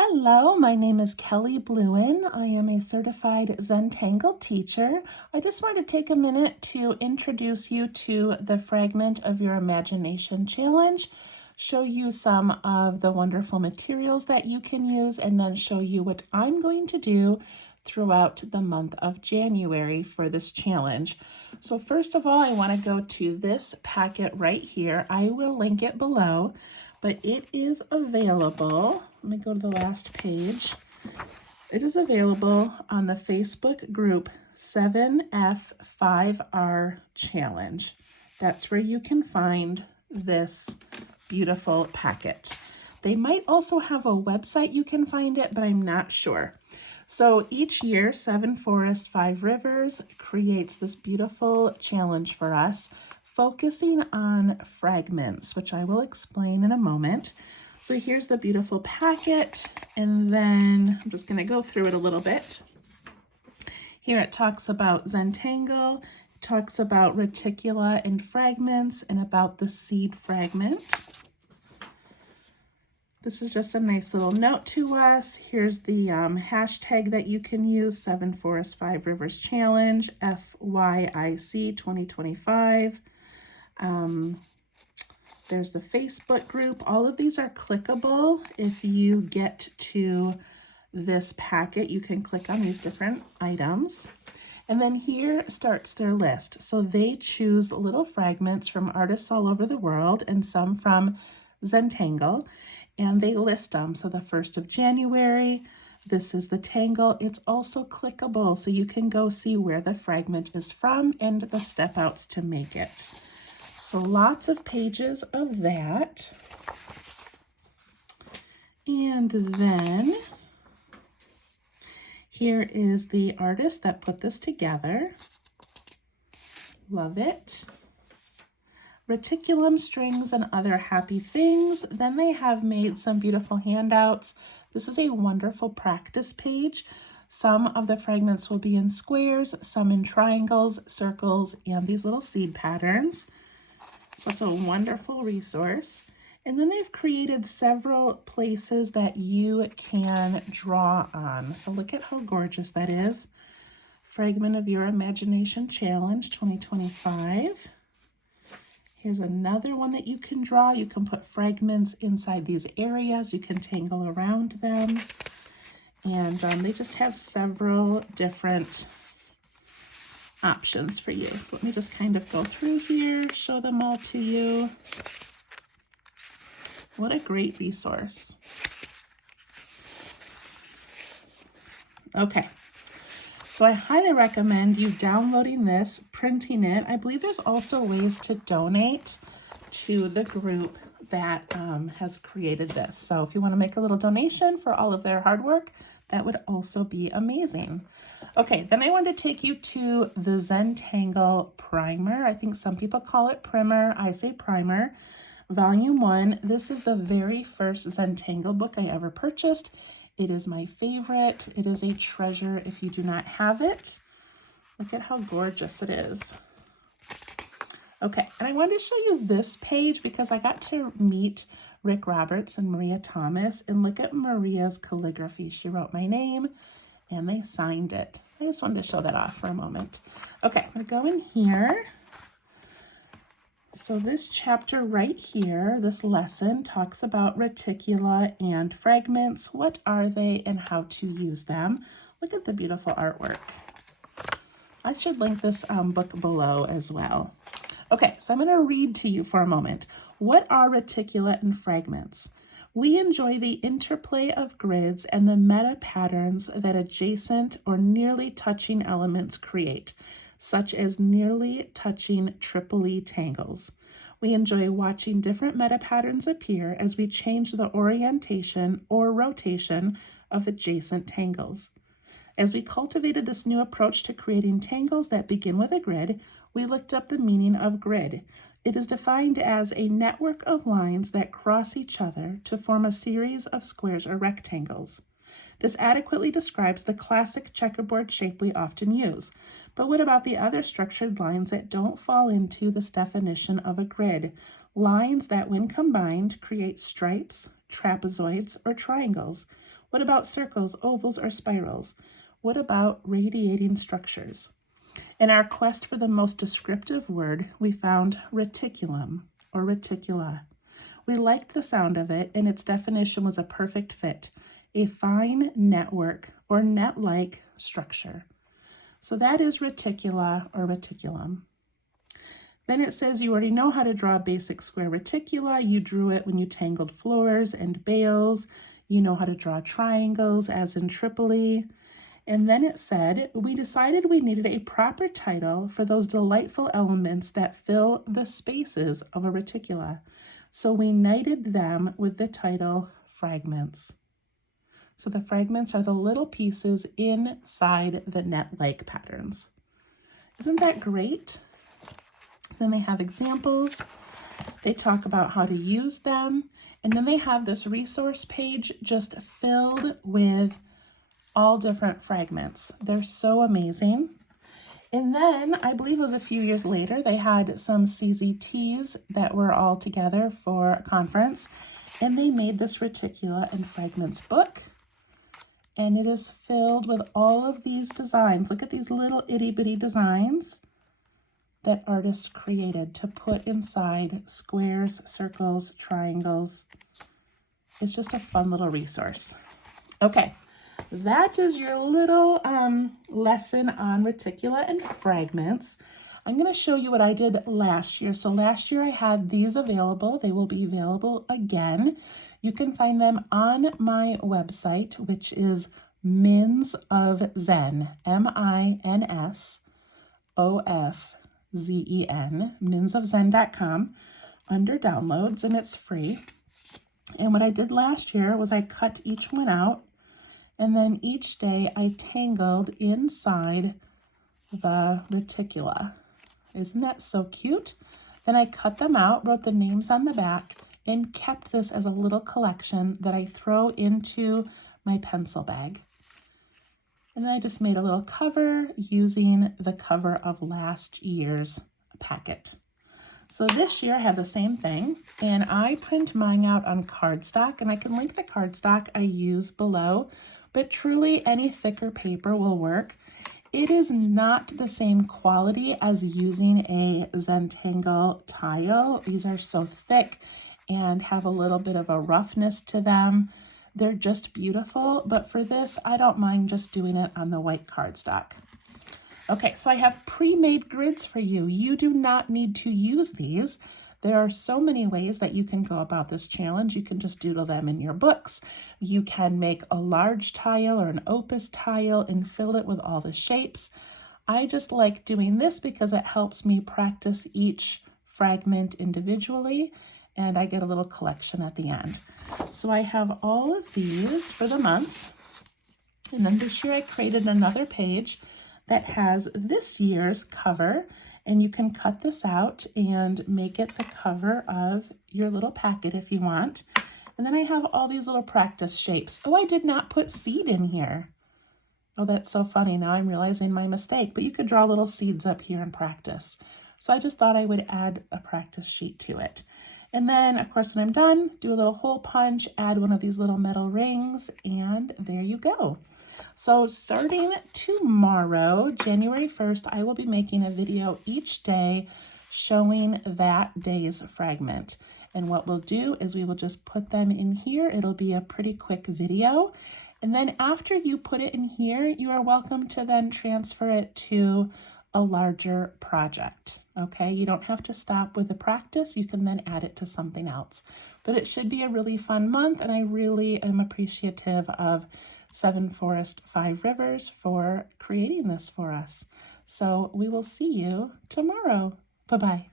Hello, my name is Kelly Bluen. I am a certified Zentangle teacher. I just wanted to take a minute to introduce you to the Fragment of Your Imagination Challenge, show you some of the wonderful materials that you can use, and then show you what I'm going to do throughout the month of January for this challenge. So first of all, I want to go to this packet right here. I will link it below, but it is available. Let me go to the last page. It is available on the Facebook group 7F5R Challenge. That's where you can find this beautiful packet. They might also have a website you can find it, but I'm not sure. So each year, 7 Forests, 5 Rivers creates this beautiful challenge for us, focusing on fragments, which I will explain in a moment. So here's the beautiful packet, and then I'm just going to go through it a little bit. Here it talks about Zentangle, it talks about Reticula and fragments, and about the seed fragment. This is just a nice little note to us. Here's the hashtag that you can use, 7 Forests, 5 Rivers Challenge, FYIC 2025. There's the Facebook group. All of these are clickable. If you get to this packet, you can click on these different items. And then here starts their list. So they choose little fragments from artists all over the world and some from Zentangle, and they list them. So the 1st of January, this is the tangle. It's also clickable, so you can go see where the fragment is from and the step outs to make it. So lots of pages of that. And then here is the artist that put this together. Love it. Reticulum, strings, and other happy things. Then they have made some beautiful handouts. This is a wonderful practice page. Some of the fragments will be in squares, some in triangles, circles, and these little seed patterns. So it's a wonderful resource. And then they've created several places that you can draw on. So look at how gorgeous that is. Fragment of Your Imagination Challenge 2025. Here's another one that you can draw. You can put fragments inside these areas. You can tangle around them. And they just have several different options for you. So let me just kind of go through here, show them all to you. What a great resource. Okay, so I highly recommend you downloading this, printing it. I believe there's also ways to donate to the group that has created this. So if you want to make a little donation for all of their hard work, that would also be amazing. Okay, then I want to take you to the Zentangle Primer. I think some people call it primer. I say primer. Volume 1. This is the very first Zentangle book I ever purchased. It is my favorite. It is a treasure if you do not have it. Look at how gorgeous it is. Okay, and I wanted to show you this page because I got to meet Rick Roberts and Maria Thomas, and look at Maria's calligraphy. She wrote my name and they signed it. I just wanted to show that off for a moment. Okay, I'm gonna go in here. So this chapter right here, this lesson talks about reticula and fragments. What are they and how to use them? Look at the beautiful artwork. I should link this book below as well. Okay, so I'm going to read to you for a moment. What are reticula and fragments? We enjoy the interplay of grids and the meta patterns that adjacent or nearly touching elements create, such as nearly touching triply tangles. We enjoy watching different meta patterns appear as we change the orientation or rotation of adjacent tangles. As we cultivated this new approach to creating tangles that begin with a grid, we looked up the meaning of grid. It is defined as a network of lines that cross each other to form a series of squares or rectangles. This adequately describes the classic checkerboard shape we often use. But what about the other structured lines that don't fall into this definition of a grid? Lines that, when combined, create stripes, trapezoids, or triangles. What about circles, ovals, or spirals? What about radiating structures? In our quest for the most descriptive word, we found reticulum or reticula. We liked the sound of it, and its definition was a perfect fit, a fine network or net-like structure. So that is reticula or reticulum. Then it says you already know how to draw a basic square reticula. You drew it when you tangled floors and bales. You know how to draw triangles, as in Tripoli. And then it said, we decided we needed a proper title for those delightful elements that fill the spaces of a reticula. So we knighted them with the title Fragments. So the fragments are the little pieces inside the net-like patterns. Isn't that great? Then they have examples. They talk about how to use them. And then they have this resource page just filled with all different fragments. They're so amazing. And then I believe it was a few years later, they had some CZTs that were all together for a conference, and they made this Reticula and Fragments book. And it is filled with all of these designs. Look at these little itty bitty designs that artists created to put inside squares, circles, triangles. It's just a fun little resource. Okay, that is your little lesson on reticula and fragments. I'm going to show you what I did last year. So last year I had these available. They will be available again. You can find them on my website, which is Mins of Zen, MINSOFZEN, minsofzen.com, under downloads, and it's free. And what I did last year was I cut each one out, and then each day I tangled inside the reticula. Isn't that so cute? Then I cut them out, wrote the names on the back, and kept this as a little collection that I throw into my pencil bag. And then I just made a little cover using the cover of last year's packet. So this year I have the same thing, and I print mine out on cardstock, and I can link the cardstock I use below, but truly any thicker paper will work. It is not the same quality as using a Zentangle tile. These are so thick and have a little bit of a roughness to them. They're just beautiful, but for this, I don't mind just doing it on the white cardstock. Okay, so I have pre-made grids for you. You do not need to use these. There are so many ways that you can go about this challenge. You can just doodle them in your books. You can make a large tile or an opus tile and fill it with all the shapes. I just like doing this because it helps me practice each fragment individually, and I get a little collection at the end. So I have all of these for the month. And then this year I created another page that has this year's cover, and you can cut this out and make it the cover of your little packet if you want. And then I have all these little practice shapes. Oh, I did not put seed in here. Oh, that's so funny. Now I'm realizing my mistake, but you could draw little seeds up here and practice. So I just thought I would add a practice sheet to it. And then, of course, when I'm done, do a little hole punch, add one of these little metal rings, and there you go. So starting tomorrow, January 1st, I will be making a video each day showing that day's fragment. And what we'll do is we will just put them in here. It'll be a pretty quick video. And then after you put it in here, you are welcome to then transfer it to a larger project. Okay, you don't have to stop with the practice. You can then add it to something else. But it should be a really fun month, and I really am appreciative of 7 Forest 5 Rivers for creating this for us. So we will see you tomorrow. Bye-bye.